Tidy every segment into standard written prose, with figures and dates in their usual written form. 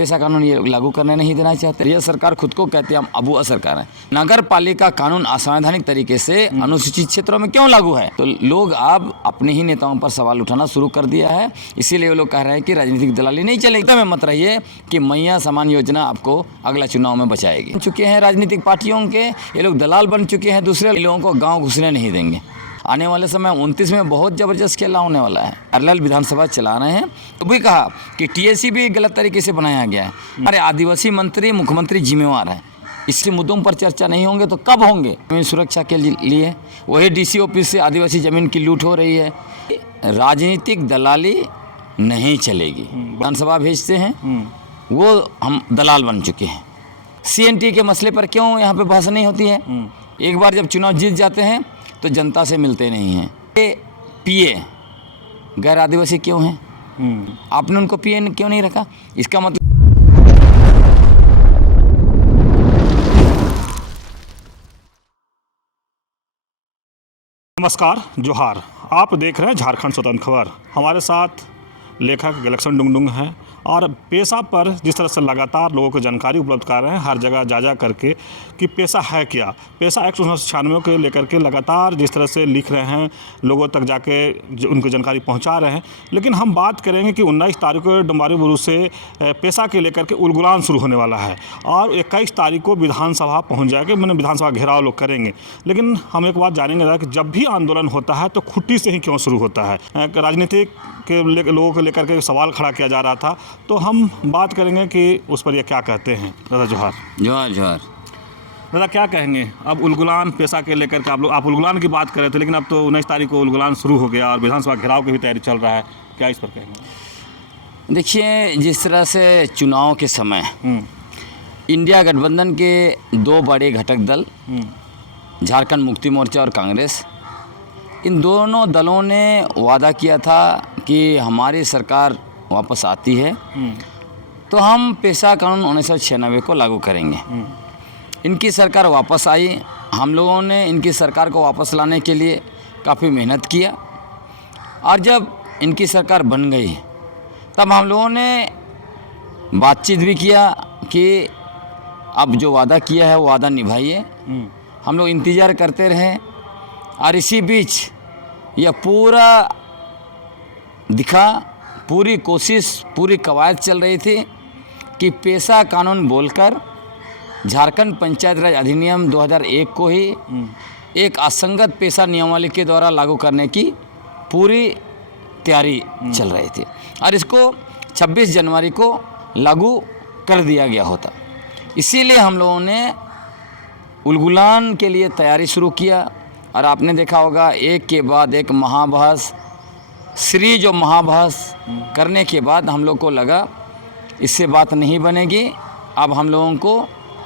पेशा कानून ये लागू करने नहीं देना चाहते। यह सरकार खुद को कहती है हम अबुआ सरकार है। नगर पालिका कानून असंवैधानिक तरीके से अनुसूचित क्षेत्रों में क्यों लागू है? तो लोग अब अपने ही नेताओं पर सवाल उठाना शुरू कर दिया है। इसीलिए वो लोग कह रहे हैं कि राजनीतिक दलाली नहीं चलेगी। में मत रहिए कि मैया समान योजना आपको अगला चुनाव में बचाएगी। चुके हैं राजनीतिक पार्टियों के ये लोग दलाल बन चुके हैं, दूसरे लोगों को गाँव घुसने नहीं देंगे। आने वाले समय 29 में बहुत ज़बरदस्त खेला होने वाला है। पैरेलल विधानसभा चला रहे हैं। तो भी कहा कि टीएसी भी गलत तरीके से बनाया गया है। अरे आदिवासी मंत्री मुख्यमंत्री जिम्मेवार है, इसी मुद्दों पर चर्चा नहीं होंगे तो कब होंगे? जमीन सुरक्षा के लिए वही डीसी ऑफिस से आदिवासी ज़मीन की लूट हो रही है। राजनीतिक दलाली नहीं चलेगी। विधानसभा भेजते हैं, वो हम दलाल बन चुके हैं। CNT के मसले पर क्यों यहाँ पे बहस नहीं होती है? एक बार जब चुनाव जीत जाते हैं तो जनता से मिलते नहीं हैं। PA गैर आदिवासी क्यों हैं? आपने उनको PA क्यों नहीं रखा? इसका मतलब नमस्कार, जोहार। आप देख रहे हैं झारखंड स्वतंत्र खबर। हमारे साथ लेखक गैलेक्सन डुंगडुंग हैं और पेशा पर जिस तरह से लगातार लोगों को जानकारी उपलब्ध कर रहे हैं, हर जगह जा करके कि पेशा है क्या। पेशा एक्ट 1996 को लेकर के लगातार जिस तरह से लिख रहे हैं, लोगों तक जाके उनको जानकारी पहुंचा रहे हैं। लेकिन हम बात करेंगे कि 19 तारीख को डुम्बारी बुरू से पेशा के लेकर के उलगुलान शुरू होने वाला है और 21 तारीख को विधानसभा पहुँच जाएगा। मैंने विधानसभा घेराव लोग करेंगे। लेकिन हम एक बात जानेंगे कि जब भी आंदोलन होता है तो खुट्टी से ही क्यों शुरू होता है। राजनीतिक के लोगों को लेकर के सवाल खड़ा किया जा रहा था, तो हम बात करेंगे कि उस पर ये क्या कहते हैं। दादा जोहार। जोहार जोहार। दादा क्या कहेंगे? अब उलगुलान पेशा के लेकर के आप उलगुलान की बात कर रहे थे, लेकिन अब तो 19 तारीख को उलगुलान शुरू हो गया और विधानसभा घेराव की भी तैयारी चल रहा है, क्या इस पर कहेंगे? देखिए, जिस तरह से चुनाव के समय इंडिया गठबंधन के दो बड़े घटक दल झारखंड मुक्ति मोर्चा और कांग्रेस, इन दोनों दलों ने वादा किया था कि हमारी सरकार वापस आती है तो हम पेशा कानून 1996 को लागू करेंगे। इनकी सरकार वापस आई। हम लोगों ने इनकी सरकार को वापस लाने के लिए काफ़ी मेहनत किया और जब इनकी सरकार बन गई तब हम लोगों ने बातचीत भी किया कि अब जो वादा किया है वो वादा निभाइए। हम लोग इंतज़ार करते रहे और इसी बीच यह पूरा दिखा, पूरी कोशिश, पूरी कवायद चल रही थी कि पेशा कानून बोलकर झारखंड पंचायत राज अधिनियम 2001 को ही एक असंगत पेशा नियमावली के द्वारा लागू करने की पूरी तैयारी चल रही थी और इसको 26 जनवरी को लागू कर दिया गया होता। इसीलिए हम लोगों ने उलगुलान के लिए तैयारी शुरू किया और आपने देखा होगा एक के बाद एक महाबहस, सीरीज और महाबहस करने के बाद हम लोग को लगा इससे बात नहीं बनेगी। अब हम लोगों को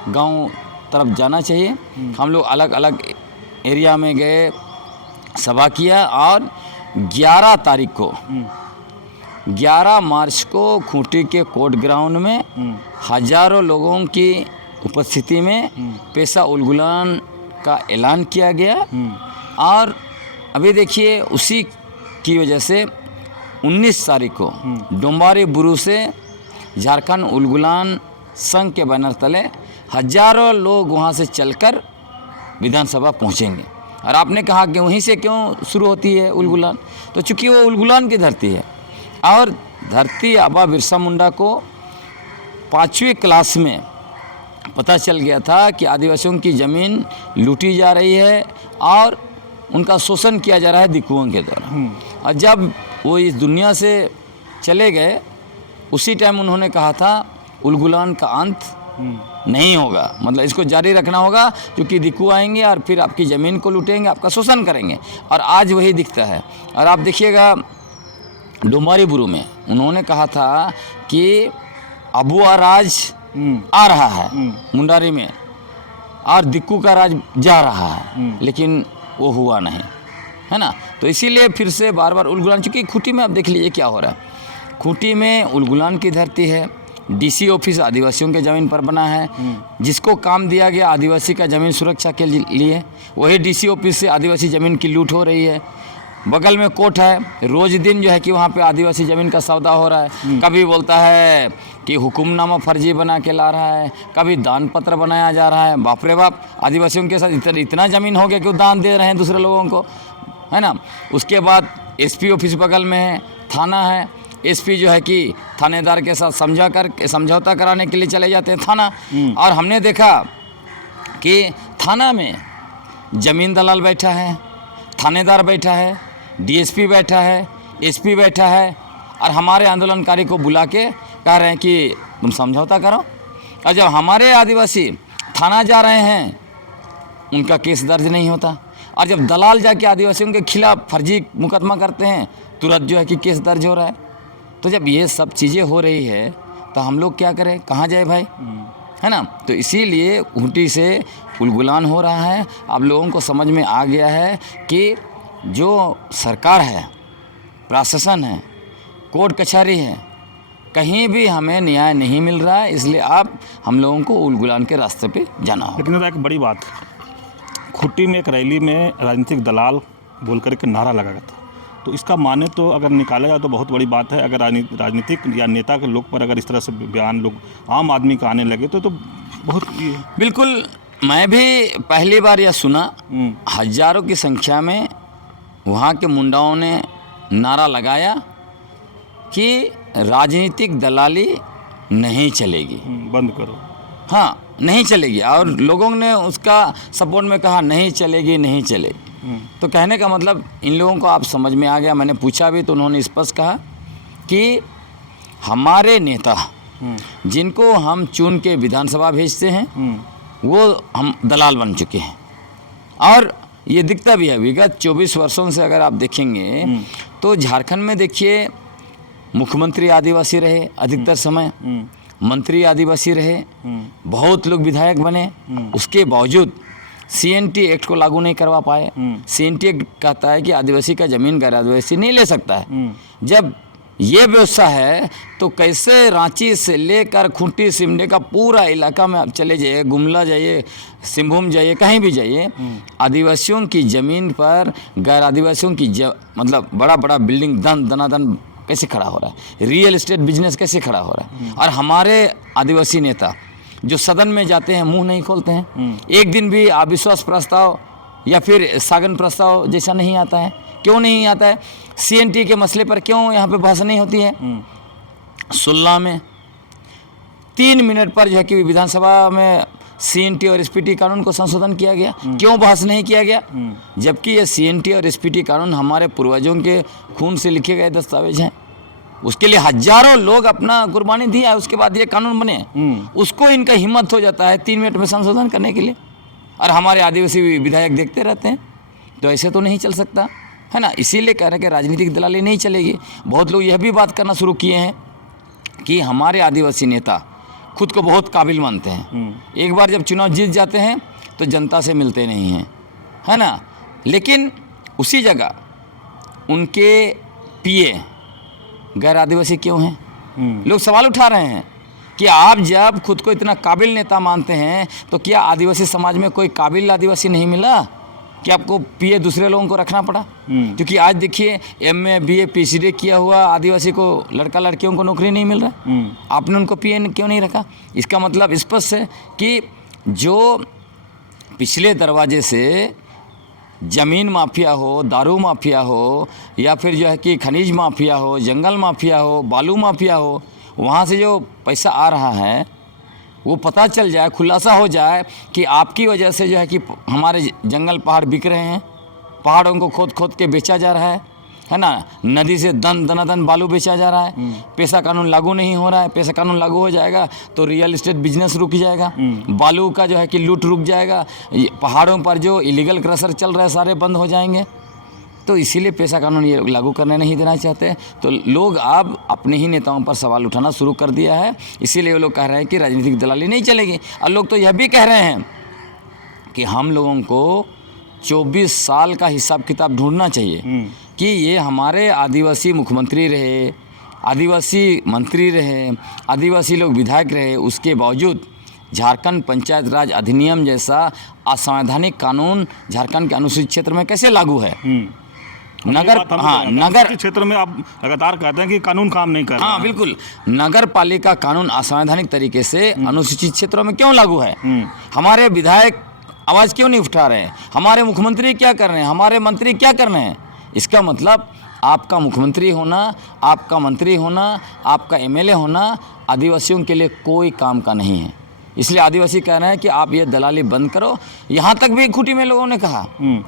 गांव तरफ जाना चाहिए। हम लोग अलग अलग एरिया में गए, सभा किया और 11 तारीख को 11 मार्च को खूंटी के कोर्ट ग्राउंड में हजारों लोगों की उपस्थिति में पेशा उलगुलान का ऐलान किया गया। और अभी देखिए उसी की वजह से 19 तारीख को डुम्बारी बुरू से झारखंड उलगुलान संघ के बैनर तले हजारों लोग वहां से चलकर विधानसभा पहुंचेंगे। और आपने कहा कि वहीं से क्यों शुरू होती है उलगुलान, तो चूँकि वो उलगुलान की धरती है और धरती आबा बिरसा मुंडा को 5वीं क्लास में पता चल गया था कि आदिवासियों की ज़मीन लूटी जा रही है और उनका शोषण किया जा रहा है दिकुओं के द्वारा। और जब वो इस दुनिया से चले गए उसी टाइम उन्होंने कहा था उलगुलान का अंत नहीं होगा, मतलब इसको जारी रखना होगा क्योंकि दिकु आएंगे और फिर आपकी ज़मीन को लूटेंगे, आपका शोषण करेंगे। और आज वही दिखता है। और आप देखिएगा डुम्बारी बुरू में उन्होंने कहा था कि अबुआ राज आ रहा है मुंडारी में और दिक्कू का राज जा रहा है, लेकिन वो हुआ नहीं, है ना। तो इसीलिए फिर से बार बार उलगुलान, चूँकि खूंटी में आप देख लीजिए क्या हो रहा है। खूंटी में उलगुलान की धरती है, डीसी ऑफिस आदिवासियों के ज़मीन पर बना है, जिसको काम दिया गया आदिवासी का ज़मीन सुरक्षा के लिए, वही डीसी ऑफिस से आदिवासी ज़मीन की लूट हो रही है। बगल में कोर्ट है, रोज दिन जो है कि वहाँ पे आदिवासी ज़मीन का सौदा हो रहा है। कभी बोलता है कि हुक्मनामा फर्जी बना के ला रहा है, कभी दान पत्र बनाया जा रहा है। बाप रे बाप, आदिवासियों के साथ इतना ज़मीन हो गया कि वो दान दे रहे हैं दूसरे लोगों को, है ना। उसके बाद एसपी ऑफिस बगल में है, थाना है, एसपी जो है कि थानेदार के साथ समझौता कराने के लिए चले जाते हैं थाना। और हमने देखा कि थाना में ज़मीन दलाल बैठा है, थानेदार बैठा है, डीएसपी बैठा है, एसपी बैठा है, और हमारे आंदोलनकारी को बुला के कह रहे हैं कि तुम समझौता करो। और जब हमारे आदिवासी थाना जा रहे हैं, उनका केस दर्ज नहीं होता। और जब दलाल जाके आदिवासियों के खिलाफ फर्जी मुकदमा करते हैं, तुरंत जो है कि केस दर्ज हो रहा है। तो जब ये सब चीज़ें हो रही है तो हम लोग क्या करें, कहाँ जाए भाई, है ना। तो इसीलिए ऊँटी से उलगुलान हो रहा है। अब लोगों को समझ में आ गया है कि जो सरकार है, प्रशासन है, कोर्ट कचहरी है, कहीं भी हमें न्याय नहीं मिल रहा है। इसलिए अब हम लोगों को उलगुलान के रास्ते पे जाना होगा। लेकिन एक बड़ी बात, खुट्टी में एक रैली में राजनीतिक दलाल बोलकर एक नारा लगा था, तो इसका माने तो अगर निकाला जाए तो बहुत बड़ी बात है। अगर राजनीतिक या नेता के लोग पर अगर इस तरह से बयान लोग आम आदमी का आने लगे तो बहुत ये। बिल्कुल, मैं भी पहली बार यह सुना। हजारों की संख्या में वहाँ के मुंडाओं ने नारा लगाया कि राजनीतिक दलाली नहीं चलेगी, बंद करो। हाँ, नहीं चलेगी। और लोगों ने उसका सपोर्ट में कहा नहीं चलेगी, नहीं चलेगी। तो कहने का मतलब इन लोगों को आप समझ में आ गया। मैंने पूछा भी तो उन्होंने स्पष्ट कहा कि हमारे नेता जिनको हम चुन के विधानसभा भेजते हैं, वो हम दलाल बन चुके हैं। और ये दिखता भी है। विगत 24 वर्षों से अगर आप देखेंगे तो झारखंड में देखिए, मुख्यमंत्री आदिवासी रहे अधिकतर समय, मंत्री आदिवासी रहे, बहुत लोग विधायक बने, उसके बावजूद CNT एक्ट को लागू नहीं करवा पाए। CNT एक्ट कहता है कि आदिवासी का ज़मीन गैर आदिवासी नहीं ले सकता है। जब ये व्यवस्था है तो कैसे रांची से लेकर खूंटी सिमडे का पूरा इलाका में आप चले जाइए, गुमला जाइए, सिंहभूम जाइए, कहीं भी जाइए, आदिवासियों की ज़मीन पर गैर आदिवासियों की मतलब बड़ा बड़ा बिल्डिंग दनादन कैसे खड़ा हो रहा है, रियल एस्टेट बिजनेस कैसे खड़ा हो रहा है। और हमारे आदिवासी नेता जो सदन में जाते हैं मुंह नहीं खोलते हैं। एक दिन भी अविश्वास प्रस्ताव या फिर स्थगन प्रस्ताव जैसा नहीं आता है। क्यों नहीं आता है? CNT के मसले पर क्यों यहाँ पे बहस नहीं होती है? 16 में 3 मिनट पर जो है कि विधानसभा में CNT और SPT कानून को संशोधन किया गया। क्यों बहस नहीं किया गया? जबकि ये CNT और SPT कानून हमारे पूर्वजों के खून से लिखे गए दस्तावेज हैं। उसके लिए हजारों लोग अपना कुर्बानी दिया है, उसके बाद ये कानून बने। उसको इनका हिम्मत हो जाता है 3 मिनट में संशोधन करने के लिए, और हमारे आदिवासी विधायक देखते रहते हैं। तो ऐसे तो नहीं चल सकता, है ना। इसीलिए कह रहे हैं कि राजनीतिक दलाली नहीं चलेगी। बहुत लोग यह भी बात करना शुरू किए हैं कि हमारे आदिवासी नेता खुद को बहुत काबिल मानते हैं। एक बार जब चुनाव जीत जाते हैं तो जनता से मिलते नहीं हैं, है ना। लेकिन उसी जगह उनके PA गैर आदिवासी क्यों हैं? लोग सवाल उठा रहे हैं कि आप जब खुद को इतना काबिल नेता मानते हैं तो क्या आदिवासी समाज में कोई काबिल आदिवासी नहीं मिला कि आपको PA दूसरे लोगों को रखना पड़ा? क्योंकि आज देखिए MA BA PhD किया हुआ आदिवासी को लड़का लड़कियों को नौकरी नहीं मिल रहा। आपने उनको PA क्यों नहीं रखा? इसका मतलब स्पष्ट है कि जो पिछले दरवाजे से ज़मीन माफिया हो, दारू माफिया हो, या फिर जो है कि खनिज माफिया हो, जंगल माफिया हो, बालू माफिया हो, वहाँ से जो पैसा आ रहा है वो पता चल जाए, खुलासा हो जाए कि आपकी वजह से जो है कि हमारे जंगल पहाड़ बिक रहे हैं, पहाड़ों को खोद खोद के बेचा जा रहा है ना। नदी से दनादन बालू बेचा जा रहा है। पैसा कानून लागू नहीं हो रहा है। पैसा कानून लागू हो जाएगा तो रियल एस्टेट बिजनेस रुक जाएगा, बालू का जो है कि लूट रुक जाएगा, पहाड़ों पर जो इलीगल क्रशर चल रहे हैं सारे बंद हो जाएंगे। तो इसीलिए पैसा कानून ये लागू करने नहीं देना चाहते। तो लोग अब अपने ही नेताओं पर सवाल उठाना शुरू कर दिया है। इसीलिए वो लोग कह रहे हैं कि राजनीतिक दलाली नहीं चलेगी। और लोग तो यह भी कह रहे हैं कि हम लोगों को 24 साल का हिसाब किताब ढूंढना चाहिए कि ये हमारे आदिवासी मुख्यमंत्री रहे, आदिवासी मंत्री रहे, आदिवासी लोग विधायक रहे, उसके बावजूद झारखंड पंचायत राज अधिनियम जैसा असंवैधानिक कानून झारखंड के अनुसूचित क्षेत्र में कैसे लागू है? नगर, बात हम हाँ करेंगे। नगर इस क्षेत्र में आप लगातार कहते हैं कि कानून काम नहीं कर रहा हाँ है। बिल्कुल, नगर पालिका कानून असंवैधानिक तरीके से अनुसूचित क्षेत्रों में क्यों लागू है? हमारे विधायक आवाज़ क्यों नहीं उठा रहे हैं? हमारे मुख्यमंत्री क्या कर रहे हैं? हमारे मंत्री क्या कर रहे हैं? इसका मतलब आपका मुख्यमंत्री होना, आपका मंत्री होना, आपका एमएलए होना आदिवासियों के लिए कोई काम का नहीं है। इसलिए आदिवासी कह रहे हैं कि आप ये दलाली बंद करो। यहाँ तक भी खूंटी में लोगों ने कहा,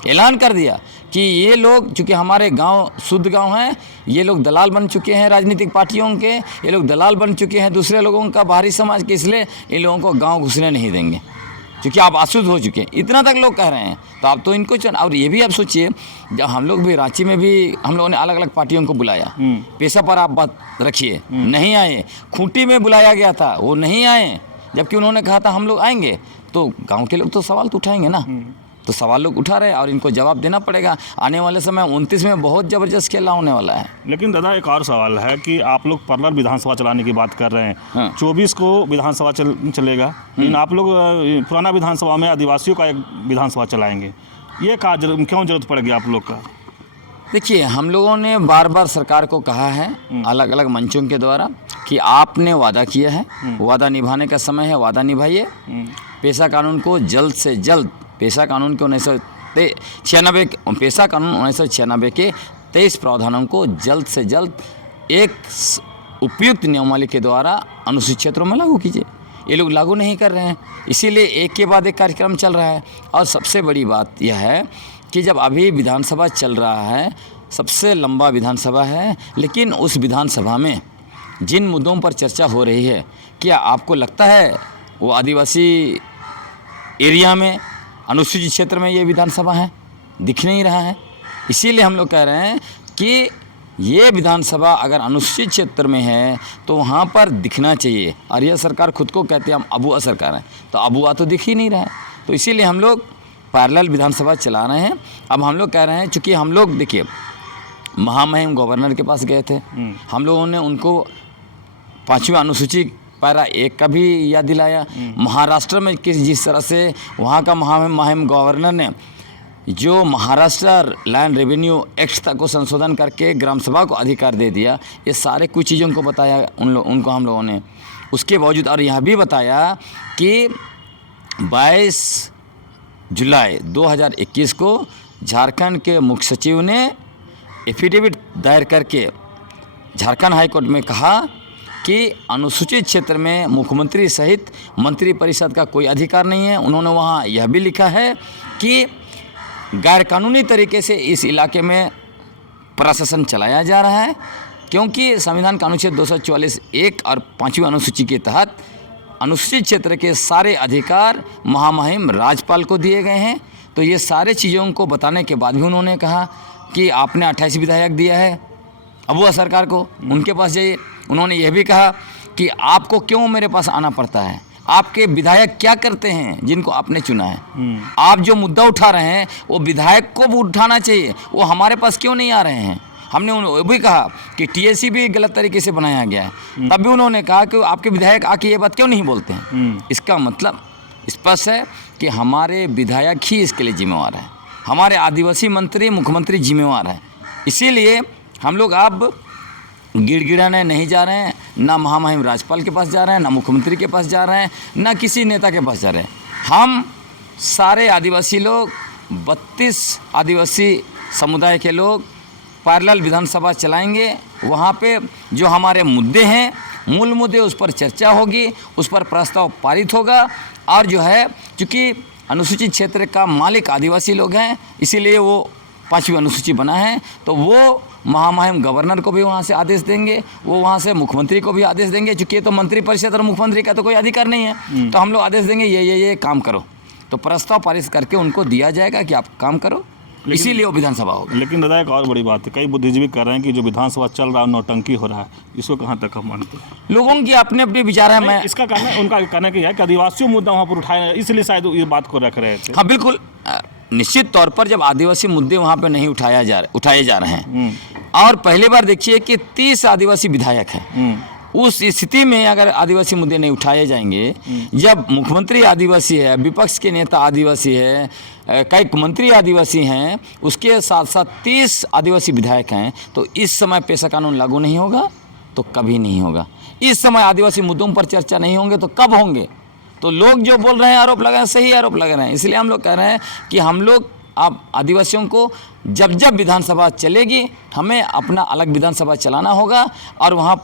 ऐलान कर दिया कि ये लोग, चूँकि हमारे गांव शुद्ध गांव हैं, ये लोग दलाल बन चुके हैं राजनीतिक पार्टियों के, ये लोग दलाल बन चुके हैं दूसरे लोगों का, बाहरी समाज के, इसलिए इन लोगों को गाँव घुसने नहीं देंगे क्योंकि आप अशुद्ध हो चुके हैं। इतना तक लोग कह रहे हैं। तो आप तो इनको और ये भी आप सोचिए, जब हम लोग भी रांची में भी हम लोगों ने अलग अलग पार्टियों को बुलाया, पेशा पर आप बात रखिए, नहीं आए। खूंटी में बुलाया गया था, वो नहीं आए, जबकि उन्होंने कहा था हम लोग आएंगे। तो गांव के लोग तो सवाल तो उठाएंगे ना, तो सवाल लोग उठा रहे हैं और इनको जवाब देना पड़ेगा। आने वाले समय 29 में बहुत ज़बरदस्त खेला होने वाला है। लेकिन दादा एक और सवाल है कि आप लोग पैरेलल विधानसभा चलाने की बात कर रहे हैं। 24 को विधानसभा चलेगा, लेकिन आप लोग पुराना विधानसभा में आदिवासियों का एक विधानसभा चलाएंगे। ये क्यों जरूरत पड़ेगी आप लोग का? देखिए, हम लोगों ने बार बार सरकार को कहा है अलग अलग मंचों के द्वारा कि आपने वादा किया है, वादा निभाने का समय है, वादा निभाइए। पेशा कानून को जल्द से जल्द, पेशा कानून के 1996 के 23 प्रावधानों को जल्द से जल्द एक उपयुक्त नियमावली के द्वारा अनुसूचित क्षेत्रों में लागू कीजिए। ये लोग लागू नहीं कर रहे हैं, इसीलिए एक के बाद एक कार्यक्रम चल रहा है। और सबसे बड़ी बात यह है कि जब अभी विधानसभा चल रहा है, सबसे लंबा विधानसभा है, लेकिन उस विधानसभा में जिन मुद्दों पर चर्चा हो रही है, क्या आपको लगता है वो आदिवासी एरिया में, अनुसूचित क्षेत्र में ये विधानसभा है? दिख नहीं रहा है। इसीलिए हम लोग कह रहे हैं कि ये विधानसभा अगर अनुसूचित क्षेत्र में है तो वहाँ पर दिखना चाहिए। और यह सरकार खुद को कहती है हम अबुआ सरकार हैं, तो अबुआ तो दिख ही नहीं रहा है। तो इसीलिए हम लोग पैरेलल विधानसभा चला रहे हैं। अब हम लोग कह रहे हैं, चूँकि हम लोग देखिए महामहिम गवर्नर के पास गए थे, हम लोगों ने उनको 5वीं अनुसूची पैरा 1 का भी याद दिलाया। महाराष्ट्र में जिस तरह से वहाँ का महामहिम गवर्नर ने जो महाराष्ट्र लैंड रेवेन्यू एक्ट तक को संशोधन करके ग्राम सभा को अधिकार दे दिया, ये सारे कुछ चीज़ों को बताया उनको हम लोगों ने। उसके बावजूद और यह भी बताया कि 22 जुलाई 2021 को झारखंड के मुख्य सचिव ने एफिडेविट दायर करके झारखंड हाई कोर्ट में कहा कि अनुसूचित क्षेत्र में मुख्यमंत्री सहित मंत्रिपरिषद का कोई अधिकार नहीं है। उन्होंने वहाँ यह भी लिखा है कि गैरकानूनी तरीके से इस इलाके में प्रशासन चलाया जा रहा है, क्योंकि संविधान का अनुच्छेद 244(1) और 5वीं अनुसूची के तहत अनुसूचित क्षेत्र के सारे अधिकार महामहिम राज्यपाल को दिए गए हैं। तो ये सारे चीज़ों को बताने के बाद भी उन्होंने कहा कि आपने 28 विधायक दिया है अबुआ सरकार को, उनके पास जाइए। उन्होंने यह भी कहा कि आपको क्यों मेरे पास आना पड़ता है, आपके विधायक क्या करते हैं जिनको आपने चुना है। आप जो मुद्दा उठा रहे हैं वो विधायक को भी उठाना चाहिए, वो हमारे पास क्यों नहीं आ रहे हैं। हमने वो भी कहा कि टीएससी भी गलत तरीके से बनाया गया है, तब भी उन्होंने कहा कि आपके विधायक आके ये बात क्यों नहीं बोलते हैं। इसका मतलब स्पष्ट है कि हमारे विधायक ही इसके लिए जिम्मेवार है, हमारे आदिवासी मंत्री मुख्यमंत्री जिम्मेवार है। इसीलिए हम लोग अब गिड़गिड़ाने नहीं जा रहे हैं, ना महामहिम राज्यपाल के पास जा रहे हैं, ना मुख्यमंत्री के पास जा रहे हैं, ना किसी नेता के पास जा रहे हैं। हम सारे आदिवासी लोग 32 आदिवासी समुदाय के लोग पैरेलल विधानसभा चलाएंगे। वहाँ पे जो हमारे मुद्दे हैं, मूल मुद्दे, उस पर चर्चा होगी, उस पर प्रस्ताव पारित होगा। और जो है, चूँकि अनुसूचित क्षेत्र का मालिक आदिवासी लोग हैं, इसीलिए वो 5वीं अनुसूची बना है, तो वो महामहिम गवर्नर को भी वहाँ से आदेश देंगे, वो वहाँ से मुख्यमंत्री को भी आदेश देंगे। चूँकि ये तो मंत्रिपरिषद और मुख्यमंत्री का तो कोई अधिकार नहीं है, तो हम लोग आदेश देंगे ये काम करो, तो प्रस्ताव पारित करके उनको दिया जाएगा कि आप काम करो, इसीलिए वो विधानसभा होगा। लेकिन दादा एक और बड़ी बात है, कई बुद्धिजीवी कह रहे हैं कि जो विधानसभा चल रहा है नौटंकी हो रहा है, इसको कहाँ तक हम मानते हैं? लोगों की अपने अपने विचार है। मैं इसका कहना, उनका कहना क्या है कि आदिवासियों मुद्दा वहाँ पर उठाए, इसलिए शायद ये बात को रख रहे थे। हाँ बिल्कुल, निश्चित तौर पर जब आदिवासी मुद्दे वहाँ पे नहीं उठाए जा रहे हैं, और पहली बार देखिए कि 30 आदिवासी विधायक हैं, उस स्थिति में अगर आदिवासी मुद्दे नहीं उठाए जाएंगे, जब मुख्यमंत्री आदिवासी है, विपक्ष के नेता आदिवासी है, कई मंत्री आदिवासी हैं, उसके साथ साथ 30 आदिवासी विधायक हैं, तो इस समय पेशा कानून लागू नहीं होगा तो कभी नहीं होगा। इस समय आदिवासी मुद्दों पर चर्चा नहीं होंगे तो कब होंगे? तो लोग जो बोल रहे हैं, आरोप लगा रहे हैं, सही आरोप लगा रहे हैं। इसलिए हम लोग कह रहे हैं कि हम लोग आप आदिवासियों को जब जब विधानसभा चलेगी, हमें अपना अलग विधानसभा चलाना होगा और वहाँ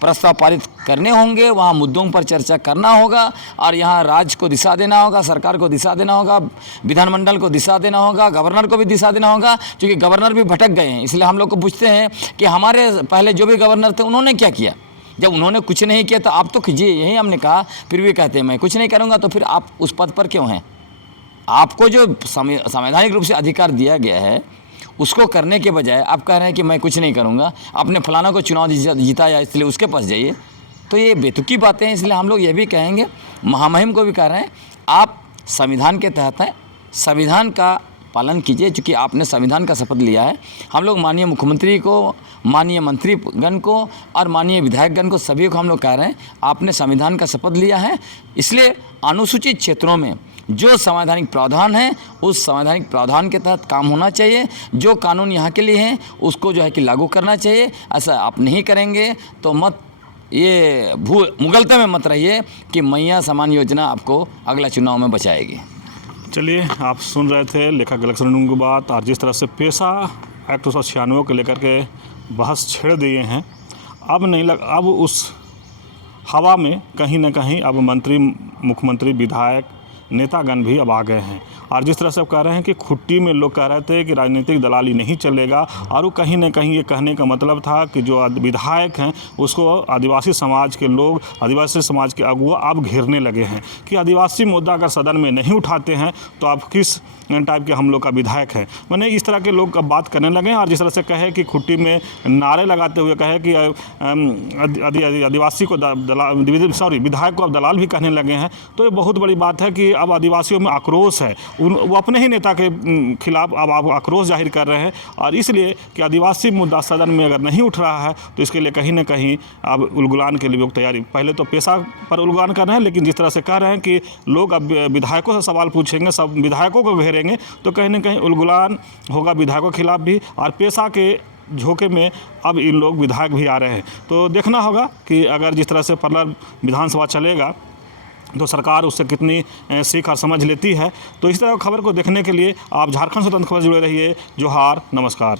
प्रस्ताव पारित करने होंगे, वहाँ मुद्दों पर चर्चा करना होगा और यहाँ राज्य को दिशा देना होगा, सरकार को दिशा देना होगा, विधानमंडल को दिशा देना होगा, गवर्नर को भी दिशा देना होगा, क्योंकि गवर्नर भी भटक गए हैं। इसलिए हम लोग को पूछते हैं कि हमारे पहले जो भी गवर्नर थे उन्होंने क्या किया? जब उन्होंने कुछ नहीं किया तो आप तो कीजिए, यही हमने कहा। फिर भी कहते हैं मैं कुछ नहीं करूँगा, तो फिर आप उस पद पर क्यों हैं? आपको जो संवैधानिक रूप से अधिकार दिया गया है उसको करने के बजाय आप कह रहे हैं कि मैं कुछ नहीं करूंगा, आपने फलाना को चुनाव जिताया इसलिए उसके पास जाइए, तो ये बेतुकी बातें हैं। इसलिए हम लोग ये भी कहेंगे, महामहिम को भी कह रहे हैं, आप संविधान के तहत हैं, संविधान का पालन कीजिए, चूँकि आपने संविधान का शपथ लिया है। हम लोग माननीय मुख्यमंत्री को, माननीय मंत्रीगण को और माननीय विधायकगण को, सभी को हम लोग कह रहे हैं, आपने संविधान का शपथ लिया है, इसलिए अनुसूचित क्षेत्रों में जो संवैधानिक प्रावधान है उस संवैधानिक प्रावधान के तहत काम होना चाहिए। जो कानून यहाँ के लिए हैं उसको जो है कि लागू करना चाहिए। ऐसा आप नहीं करेंगे तो मत ये मुगलते में मत रहिए कि मैया समान योजना आपको अगला चुनाव में बचाएगी। चलिए, आप सुन रहे थे लेखक गलेक्शन डुंगडुंग की बात, और जिस तरह से पेशा एक्ट 1996 को लेकर के बहस छेड़ दिए हैं, अब उस हवा में कहीं ना कहीं अब मंत्री, मुख्यमंत्री, विधायक, नेतागण भी अब आ गए हैं। और जिस तरह से अब कह रहे हैं कि खुट्टी में लोग कह रहे थे कि राजनीतिक दलाली नहीं चलेगा, और वो कहीं ना कहीं ये कहने का मतलब था कि जो विधायक हैं उसको आदिवासी समाज के लोग, आदिवासी समाज के अगुआ अब घेरने लगे हैं कि आदिवासी मुद्दा अगर सदन में नहीं उठाते हैं तो आप किस टाइप के हम लोग का विधायक है। मैंने इस तरह के लोग अब बात करने लगे हैं। और जिस तरह से कहे कि खुट्टी में नारे लगाते हुए कहे कि आदिवासी को विधायक को अब दलाल भी कहने लगे हैं, तो ये बहुत बड़ी बात है कि अब आदिवासियों में आक्रोश है। वो अपने ही नेता के खिलाफ अब आप आक्रोश जाहिर कर रहे हैं, और इसलिए कि आदिवासी मुद्दा सदन में अगर नहीं उठ रहा है तो इसके लिए कहीं ना कहीं अब उलगुलान के लिए लोग तैयारी, पहले तो पेशा पर उलगुलान कर रहे हैं, लेकिन जिस तरह से कह रहे हैं कि लोग अब विधायकों से सवाल पूछेंगे, सब विधायकों को घेरेंगे, तो कहीं ना कहीं उलगुलान होगा विधायकों के खिलाफ भी, और पेशा के झोंके में अब इन लोग विधायक भी आ रहे हैं। तो देखना होगा कि अगर जिस तरह से पर्लर विधानसभा चलेगा तो सरकार उससे कितनी सीख और समझ लेती है। तो इस तरह खबर को देखने के लिए आप झारखंड स्वतंत्र खबर जुड़े रहिए। जोहार, नमस्कार।